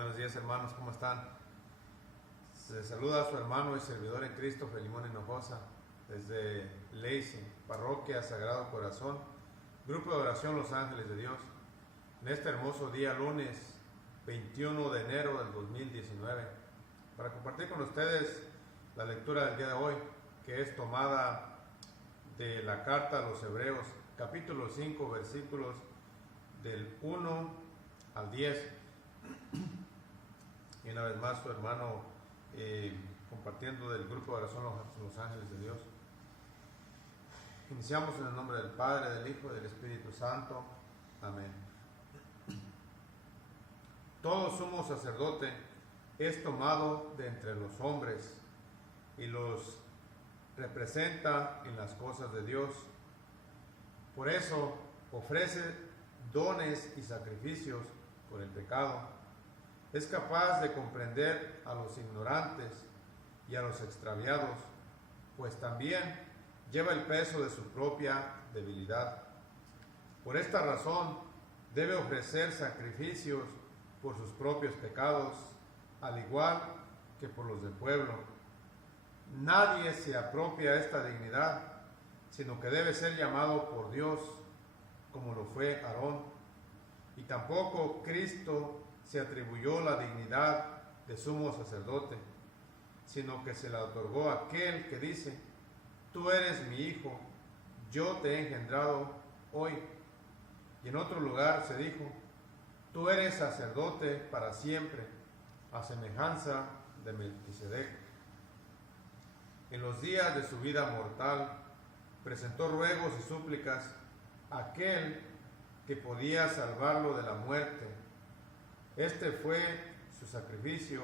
Buenos días, hermanos, ¿cómo están? Se saluda a su hermano y servidor en Cristo, Felimón Hinojosa, desde Lacey, Parroquia Sagrado Corazón, Grupo de Oración Los Ángeles de Dios, en este hermoso día, lunes 21 de enero del 2019, para compartir con ustedes la lectura del día de hoy, que es tomada de la carta a los Hebreos, capítulo 5, versículos del 1 al 10. Y una vez más su hermano compartiendo del grupo de oración Los Ángeles de Dios. Iniciamos en el nombre del Padre, del Hijo y del Espíritu Santo. Amén. Todo sumo sacerdote es tomado de entre los hombres y los representa en las cosas de Dios. Por eso ofrece dones y sacrificios por el pecado. Es capaz de comprender a los ignorantes y a los extraviados, pues también lleva el peso de su propia debilidad. Por esta razón, debe ofrecer sacrificios por sus propios pecados, al igual que por los del pueblo. Nadie se apropia esta dignidad, sino que debe ser llamado por Dios, como lo fue Aarón. Y tampoco Cristo se atribuyó la dignidad de sumo sacerdote, sino que se la otorgó a aquel que dice: tú eres mi hijo, yo te he engendrado hoy. Y en otro lugar se dijo: tú eres sacerdote para siempre, a semejanza de Melquisedec. En los días de su vida mortal, presentó ruegos y súplicas a aquel que podía salvarlo de la muerte. Este fue su sacrificio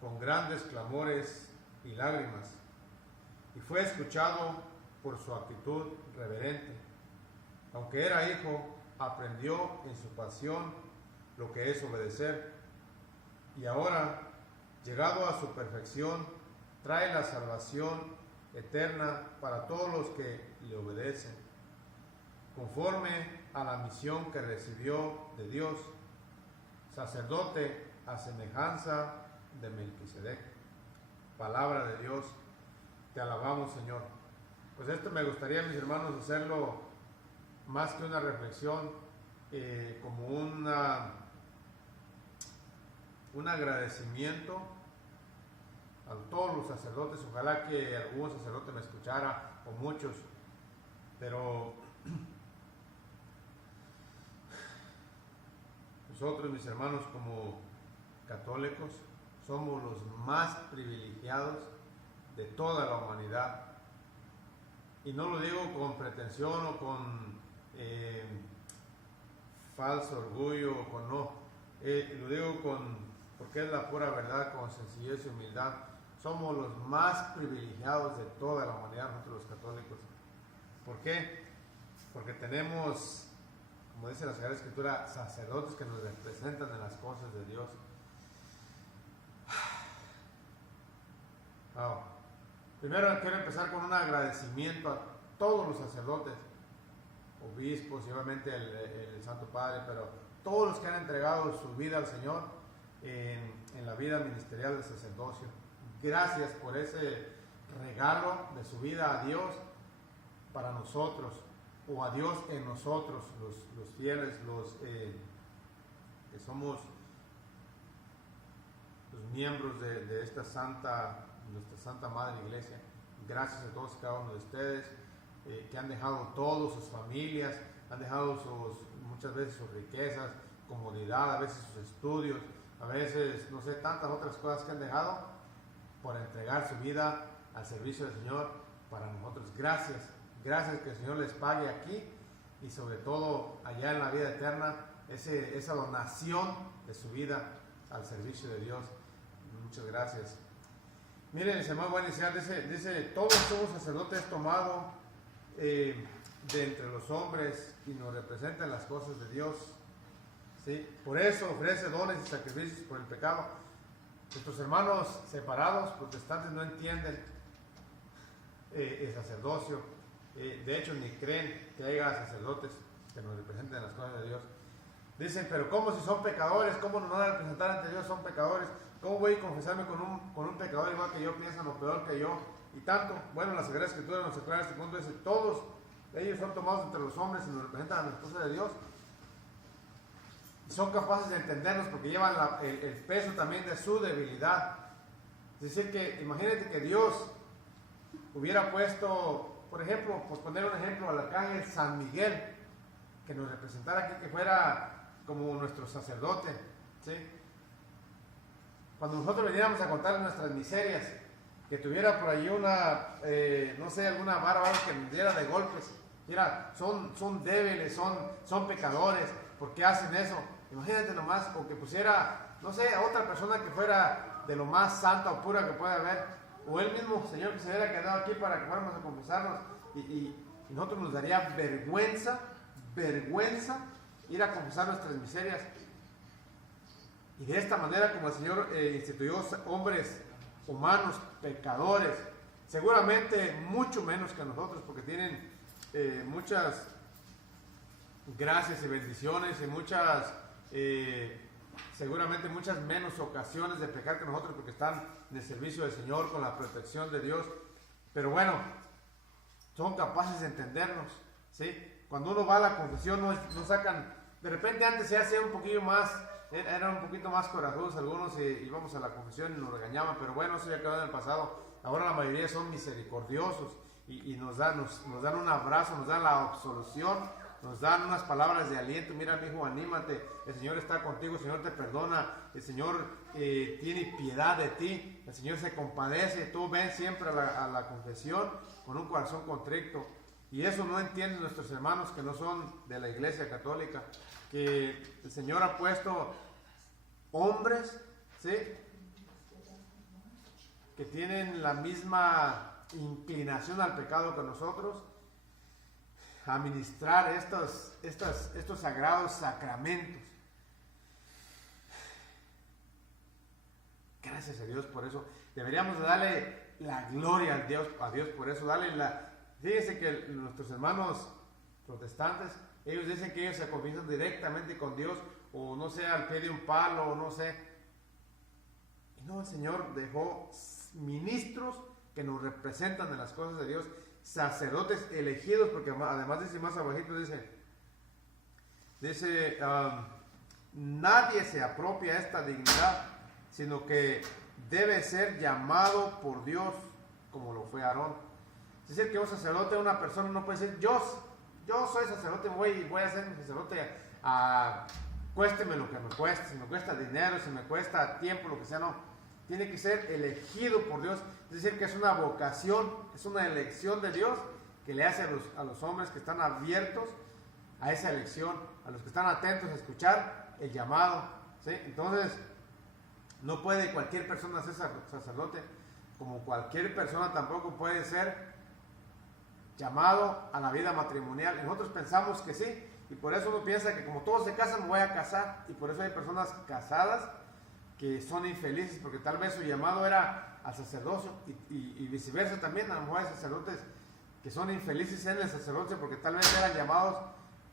con grandes clamores y lágrimas, y fue escuchado por su actitud reverente. Aunque era hijo, aprendió en su pasión lo que es obedecer, y ahora, llegado a su perfección, trae la salvación eterna para todos los que le obedecen, conforme a la misión que recibió de Dios, sacerdote a semejanza de Melquisedec. Palabra de Dios, te alabamos, Señor. Pues esto me gustaría, mis hermanos, hacerlo más que una reflexión, como un agradecimiento a todos los sacerdotes. Ojalá que algún sacerdote me escuchara, o muchos, pero nosotros, mis hermanos, como católicos, somos los más privilegiados de toda la humanidad. Y no lo digo con pretensión o con falso orgullo, o con no. Lo digo porque es la pura verdad, con sencillez y humildad. Somos los más privilegiados de toda la humanidad, nosotros los católicos. ¿Por qué? Porque tenemos, como dice la Sagrada Escritura, sacerdotes que nos representan en las cosas de Dios. Wow. Primero quiero empezar con un agradecimiento a todos los sacerdotes, obispos y obviamente el Santo Padre, pero todos los que han entregado su vida al Señor en la vida ministerial del sacerdocio. Gracias por ese regalo de su vida a Dios para nosotros, o a Dios en nosotros, los fieles, los que somos los miembros de nuestra Santa Madre Iglesia. Gracias a todos y cada uno de ustedes que han dejado todas sus familias, han dejado muchas veces sus riquezas, comodidad, a veces sus estudios, a veces, no sé, tantas otras cosas que han dejado por entregar su vida al servicio del Señor para nosotros. Gracias que el Señor les pague aquí y sobre todo allá en la vida eterna, esa donación de su vida al servicio de Dios. Muchas gracias. Miren, mis hermanos, voy a iniciar, dice, todos somos sacerdotes tomados de entre los hombres y nos representan las cosas de Dios. ¿Sí? Por eso ofrece dones y sacrificios por el pecado. Nuestros hermanos separados, protestantes, no entienden el sacerdocio. De hecho, ni creen que haya sacerdotes que nos representen las cosas de Dios. Dicen, pero ¿cómo si son pecadores? ¿Cómo nos van a representar ante Dios? Son pecadores. ¿Cómo voy a confesarme con un pecador igual que yo, piensan lo peor que yo? Y tanto, bueno, la Sagrada Escritura nos aclara este punto, dice, todos ellos son tomados entre los hombres y nos representan a la esposa de Dios. Y son capaces de entendernos porque llevan el peso también de su debilidad. Es decir, que imagínate que Dios hubiera puesto, por ejemplo, por poner un ejemplo, al arcángel San Miguel, que nos representara aquí, que fuera como nuestro sacerdote, ¿sí? Cuando nosotros veniéramos a contar nuestras miserias, que tuviera por ahí una, no sé, alguna vara o algo que nos diera de golpes, mira, son débiles, son pecadores, ¿por qué hacen eso? Imagínate nomás, o que pusiera, no sé, a otra persona que fuera de lo más santa o pura que pueda haber, o él mismo, Señor, que se hubiera quedado aquí para que fuéramos a confesarnos, y nosotros nos daría vergüenza ir a confesar nuestras miserias. Y de esta manera, como el Señor instituyó hombres humanos, pecadores, seguramente mucho menos que nosotros, porque tienen muchas gracias y bendiciones y seguramente muchas menos ocasiones de pecar que nosotros, porque están en el servicio del Señor con la protección de Dios. Pero bueno, son capaces de entendernos, ¿sí? Cuando uno va a la confesión, no sacan, de repente antes se hacía un poquillo más, eran un poquito más corajudos algunos y íbamos a la confesión y nos regañaban, pero bueno, eso ya quedó en el pasado. Ahora la mayoría son misericordiosos y nos dan un abrazo, nos dan la absolución, nos dan unas palabras de aliento. Mira, mi hijo, anímate, el Señor está contigo, el Señor te perdona, el Señor tiene piedad de ti, el Señor se compadece. Tú ven siempre a la confesión con un corazón contrito. Y eso no entienden nuestros hermanos que no son de la Iglesia Católica, que el Señor ha puesto hombres, ¿sí?, que tienen la misma inclinación al pecado que nosotros, a ministrar estos sagrados sacramentos. Gracias a Dios por eso. Deberíamos darle la gloria a Dios por eso, Fíjense que nuestros hermanos protestantes, ellos dicen que ellos se confiesan directamente con Dios, o no sé, al pie de un palo, o no sé. Y no, el Señor dejó ministros que nos representan en las cosas de Dios, sacerdotes elegidos, porque además dice más abajito, dice nadie se apropia esta dignidad, sino que debe ser llamado por Dios, como lo fue Aarón. Es decir, que un sacerdote, una persona no puede decir, yo soy sacerdote, voy a ser mi sacerdote, cuésteme lo que me cueste, si me cuesta dinero, si me cuesta tiempo, lo que sea, no. Tiene que ser elegido por Dios, es decir, que es una vocación, es una elección de Dios que le hace a los hombres que están abiertos a esa elección, a los que están atentos a escuchar el llamado, ¿sí? Entonces, no puede cualquier persona ser sacerdote, como cualquier persona tampoco puede ser llamado a la vida matrimonial. Y nosotros pensamos que sí, y por eso uno piensa que como todos se casan, me voy a casar, y por eso hay personas casadas que son infelices, porque tal vez su llamado era al sacerdocio, y viceversa también. A lo mejor hay sacerdotes que son infelices en el sacerdocio porque tal vez eran llamados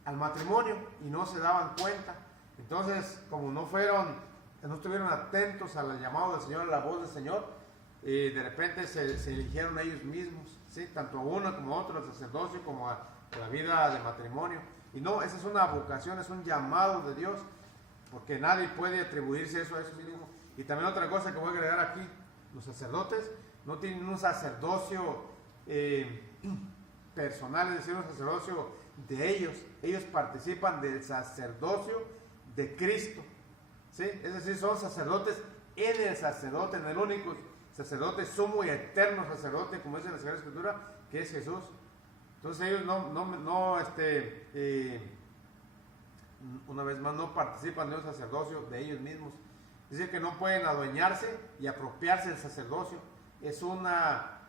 al matrimonio y no se daban cuenta. Entonces, como no estuvieron atentos al llamado del Señor, a la voz del Señor, de repente se eligieron ellos mismos, ¿sí? Tanto a uno como a otro, al sacerdocio, como a la vida de matrimonio. Y no, esa es una vocación, es un llamado de Dios, porque nadie puede atribuirse eso a eso mismo. Y también otra cosa que voy a agregar aquí, los sacerdotes no tienen un sacerdocio personal, es decir, un sacerdocio de ellos participan del sacerdocio de Cristo, ¿sí? Es decir, son sacerdotes en el sacerdote, en el único sacerdote, sumo y eterno sacerdote, como dice la Sagrada Escritura, que es Jesús. Entonces ellos una vez más, no participan de un sacerdocio de ellos mismos. Es decir, que no pueden adueñarse y apropiarse del sacerdocio. Es una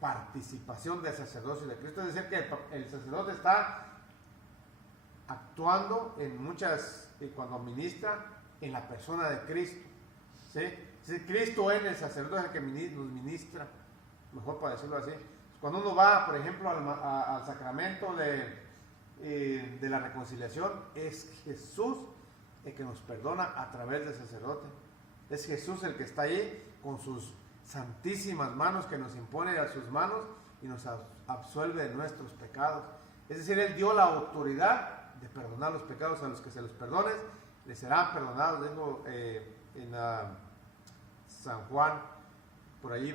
participación del sacerdocio de Cristo. Es decir, que el sacerdote está actuando cuando ministra, en la persona de Cristo, ¿sí? Es decir, Cristo en el sacerdote es el que nos ministra, mejor para decirlo así. Cuando uno va, por ejemplo, al sacramento de la reconciliación es Jesús el que nos perdona a través del sacerdote. Es Jesús el que está ahí con sus santísimas manos, que nos impone a sus manos y nos absuelve de nuestros pecados. Es decir, Él dio la autoridad de perdonar los pecados. A los que se los perdones les serán perdonados. Dijo en San Juan, por ahí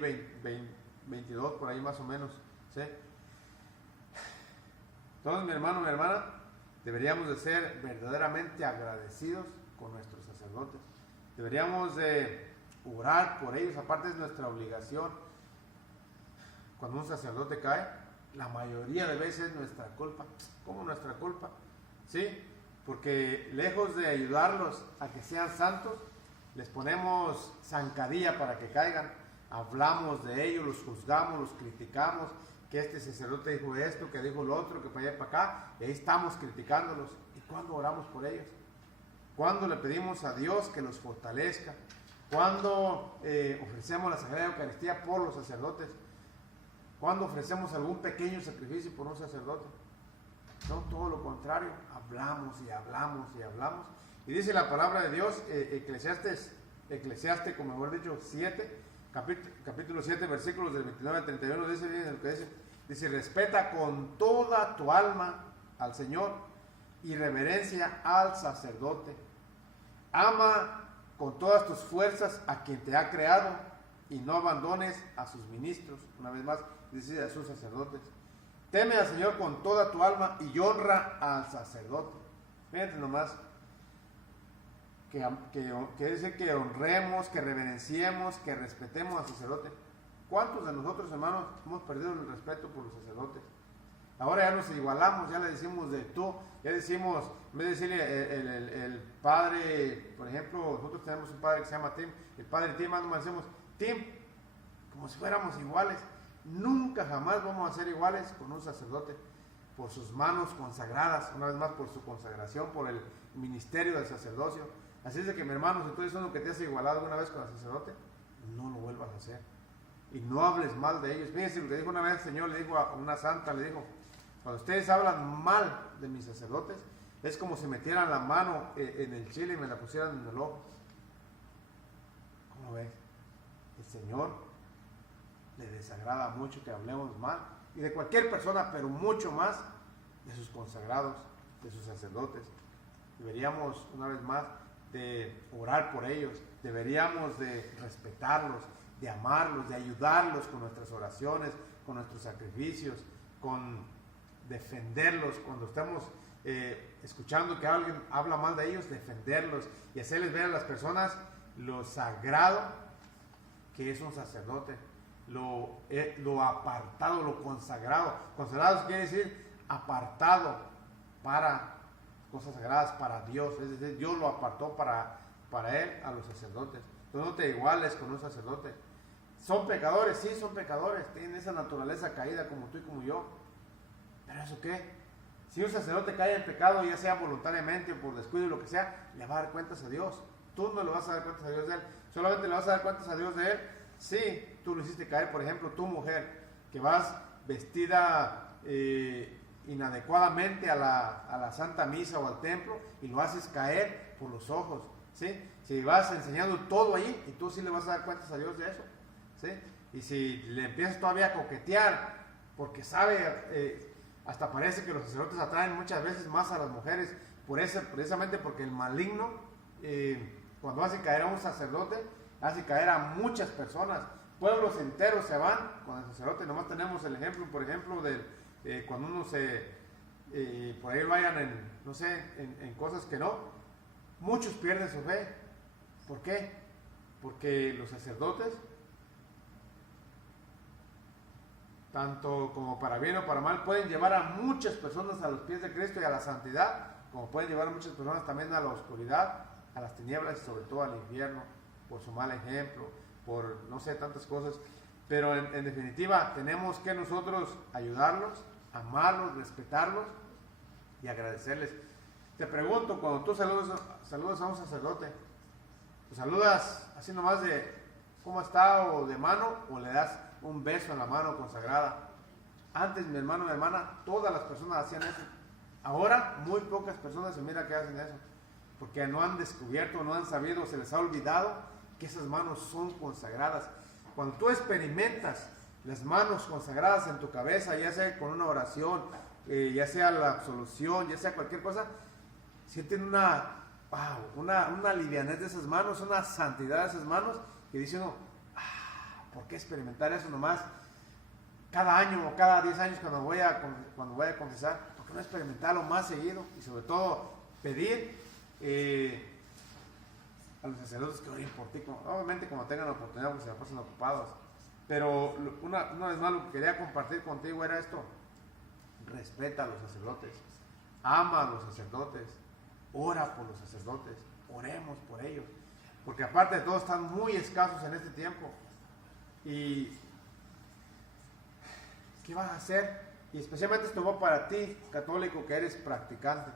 22, por ahí más o menos, ¿sí? Entonces, mi hermano, mi hermana, deberíamos de ser verdaderamente agradecidos con nuestros sacerdotes. Deberíamos de orar por ellos. Aparte es nuestra obligación. Cuando un sacerdote cae, la mayoría de veces es nuestra culpa. ¿Cómo nuestra culpa? Sí, porque lejos de ayudarlos a que sean santos, les ponemos zancadilla para que caigan. Hablamos de ellos, los juzgamos, los criticamos, que este sacerdote dijo esto, que dijo lo otro, que para allá y para acá, y ahí estamos criticándolos. ¿Y cuándo oramos por ellos? ¿Cuándo le pedimos a Dios que los fortalezca? ¿Cuándo ofrecemos la Sagrada Eucaristía por los sacerdotes? ¿Cuándo ofrecemos algún pequeño sacrificio por un sacerdote? No, todo lo contrario, hablamos y hablamos y hablamos. Y dice la palabra de Dios, Eclesiastes, como mejor dicho, 7, capítulo 7, versículos del 29 al 31, dice lo que dice, respeta con toda tu alma al Señor y reverencia al sacerdote. Ama con todas tus fuerzas a quien te ha creado y no abandones a sus ministros. Una vez más, dice a sus sacerdotes. Teme al Señor con toda tu alma y honra al sacerdote. Fíjate nomás, que dice que honremos, que reverenciemos, que respetemos al sacerdote. ¿Cuántos de nosotros, hermanos, hemos perdido el respeto por los sacerdotes? Ahora ya nos igualamos, ya le decimos de tú, ya decimos, en vez de decirle el padre, por ejemplo, nosotros tenemos un padre que se llama Tim, el padre Tim, nos decimos Tim, como si fuéramos iguales. Nunca jamás vamos a ser iguales con un sacerdote, por sus manos consagradas, una vez más por su consagración, por el ministerio del sacerdocio. Así es de que, mi hermano, si tú eres uno que te has igualado alguna vez con el sacerdote, no lo vuelvas a hacer. Y no hables mal de ellos. Fíjense lo que dijo una vez el Señor, le dijo a una santa, le dijo, cuando ustedes hablan mal de mis sacerdotes, es como si metieran la mano en el chile y me la pusieran en el ojo. ¿Cómo ves? El Señor le desagrada mucho que hablemos mal, y de cualquier persona, pero mucho más de sus consagrados, de sus sacerdotes. Deberíamos, una vez más, de orar por ellos, deberíamos de respetarlos, de amarlos, de ayudarlos con nuestras oraciones, con nuestros sacrificios, con defenderlos cuando estamos escuchando que alguien habla mal de ellos, defenderlos y hacerles ver a las personas lo sagrado que es un sacerdote, lo apartado, lo consagrado. Consagrado quiere decir apartado para cosas sagradas, para Dios. Es decir, Dios lo apartó para él, a los sacerdotes. Tú no te iguales con un sacerdote. ¿Son pecadores? Sí, son pecadores. Tienen esa naturaleza caída como tú y como yo. ¿Pero eso qué? Si un sacerdote cae en pecado, ya sea voluntariamente o por descuido o lo que sea, le va a dar cuentas a Dios. Tú no le vas a dar cuentas a Dios de él. Solamente le vas a dar cuentas a Dios de él si tú lo hiciste caer. Por ejemplo, tu mujer, que vas vestida inadecuadamente a la Santa Misa o al templo y lo haces caer por los ojos, ¿sí? Si vas enseñando todo ahí y tú sí le vas a dar cuentas a Dios de eso, ¿sí? Y si le empiezas todavía a coquetear, porque sabe, hasta parece que los sacerdotes atraen muchas veces más a las mujeres, precisamente porque el maligno, cuando hace caer a un sacerdote, hace caer a muchas personas. Pueblos enteros se van con el sacerdote. Nomás tenemos el ejemplo, por ejemplo, de cuando uno por ahí vayan en cosas que no, muchos pierden su fe. ¿Por qué? Porque los sacerdotes, tanto como para bien o para mal, pueden llevar a muchas personas a los pies de Cristo y a la santidad, como pueden llevar a muchas personas también a la oscuridad, a las tinieblas y sobre todo al infierno, por su mal ejemplo, por no sé, tantas cosas. Pero en definitiva tenemos que nosotros ayudarlos, amarlos, respetarlos y agradecerles. Te pregunto, cuando tú saludas a un sacerdote, ¿lo saludas así nomás de cómo está o de mano, o le das un beso en la mano consagrada? Antes, mi hermano, mi hermana, todas las personas hacían eso. Ahora muy pocas personas se mira que hacen eso, porque no han descubierto, no han sabido, se les ha olvidado que esas manos son consagradas. Cuando tú experimentas las manos consagradas en tu cabeza, ya sea con una oración, ya sea la absolución, ya sea cualquier cosa, sienten una livianez de esas manos, una santidad de esas manos, que dice uno, ¿por qué experimentar eso nomás cada año o cada 10 años cuando voy a confesar? ¿Por qué no experimentarlo más seguido? Y sobre todo pedir a los sacerdotes que oren por ti, obviamente como tengan la oportunidad, porque se la pasan ocupados. Pero una vez más lo que quería compartir contigo era esto: respeta a los sacerdotes, ama a los sacerdotes, ora por los sacerdotes, oremos por ellos, porque aparte de todo están muy escasos en este tiempo. Y ¿qué vas a hacer? Y especialmente esto va para ti, católico, que eres practicante.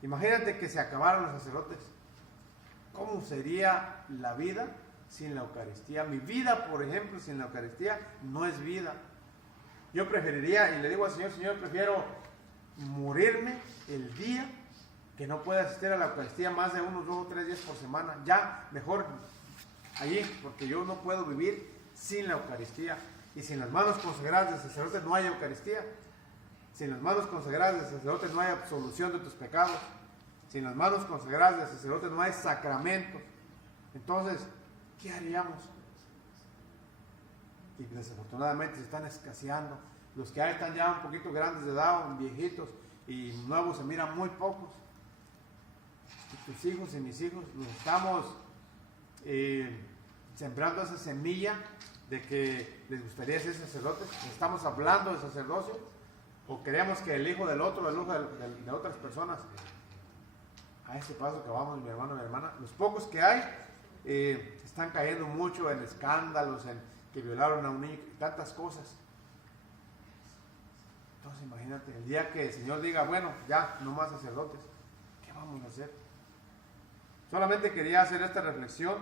Imagínate que se acabaran los sacerdotes. ¿Cómo sería la vida sin la Eucaristía? Mi vida, por ejemplo, sin la Eucaristía no es vida. Yo preferiría, y le digo al Señor, Señor, prefiero morirme el día que no pueda asistir a la Eucaristía más de unos 2 o 3 días por semana. Ya, mejor allí, porque yo no puedo vivir sin la Eucaristía. Y sin las manos consagradas del sacerdote no hay Eucaristía. Sin las manos consagradas del sacerdote no hay absolución de tus pecados. Sin las manos consagradas del sacerdote no hay sacramentos. Entonces, ¿qué haríamos? Y desafortunadamente se están escaseando. Los que hay están ya un poquito grandes de edad, viejitos, y nuevos se miran muy pocos. Y tus hijos y mis hijos nos estamos sembrando esa semilla de que les gustaría ser sacerdotes. ¿Estamos hablando de sacerdocio? ¿O queremos que el hijo del otro, el hijo de otras personas? A ese paso que vamos, mi hermano, mi hermana. Los pocos que hay están cayendo mucho en escándalos, en que violaron a un niño, tantas cosas. Entonces imagínate, el día que el Señor diga, bueno, ya, no más sacerdotes, ¿qué vamos a hacer? Solamente quería hacer esta reflexión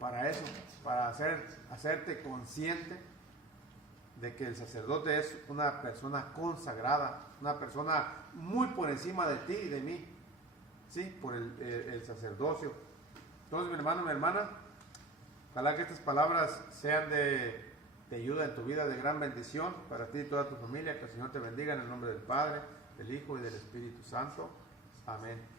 para eso, para hacerte consciente de que el sacerdote es una persona consagrada, una persona muy por encima de ti y de mí, ¿sí? Por el sacerdocio. Entonces, mi hermano, mi hermana, ojalá que estas palabras sean de ayuda en tu vida, de gran bendición para ti y toda tu familia. Que el Señor te bendiga en el nombre del Padre, del Hijo y del Espíritu Santo. Amén.